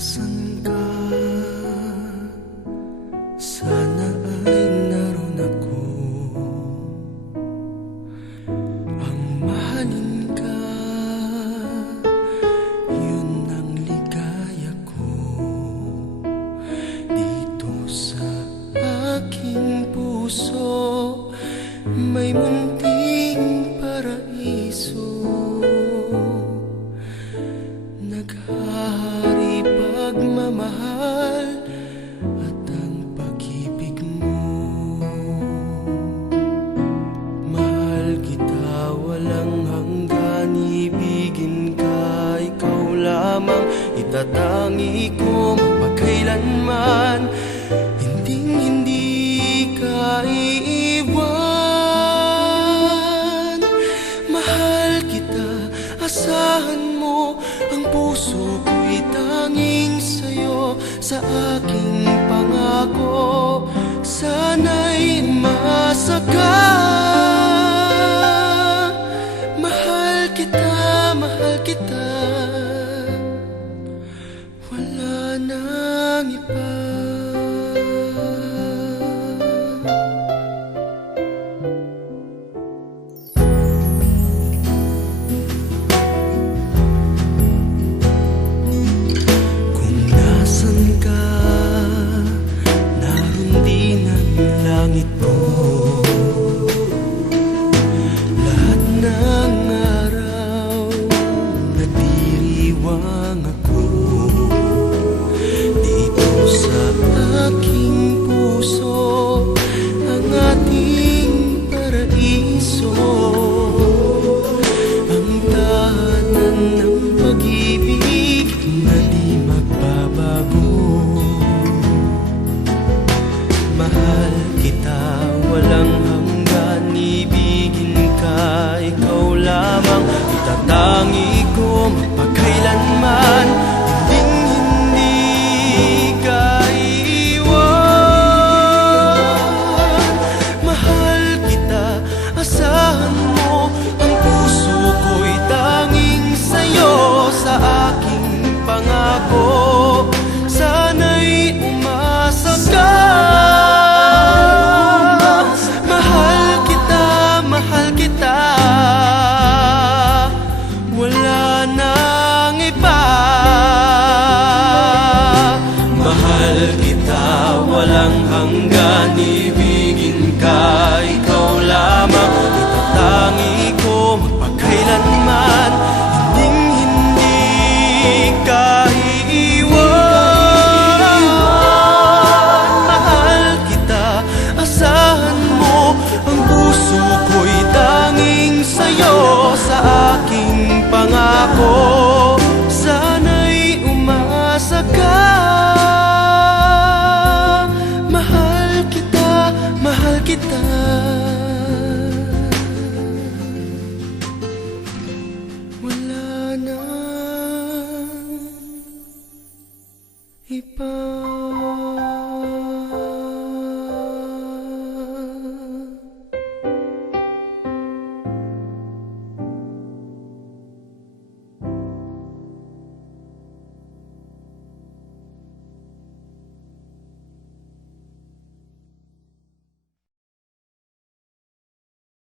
Nasaan ka? Sana ay naroon ako. Ang mahalin ka, yun ang ligaya ko. Dito sa aking puso may munting paraiso. Naghahari pagmamahal at ang pag-ibig mo. Mahal kita walang hanggan, ibigin ka, ikaw lamang itatangi ko magkailanman. Hindi ka iiwan. Mahal kita, asahan mo, ang puso ko'y tanging sa'yo. Sa aking pangako, sana'y masaka. Mahal kita, mahal kita.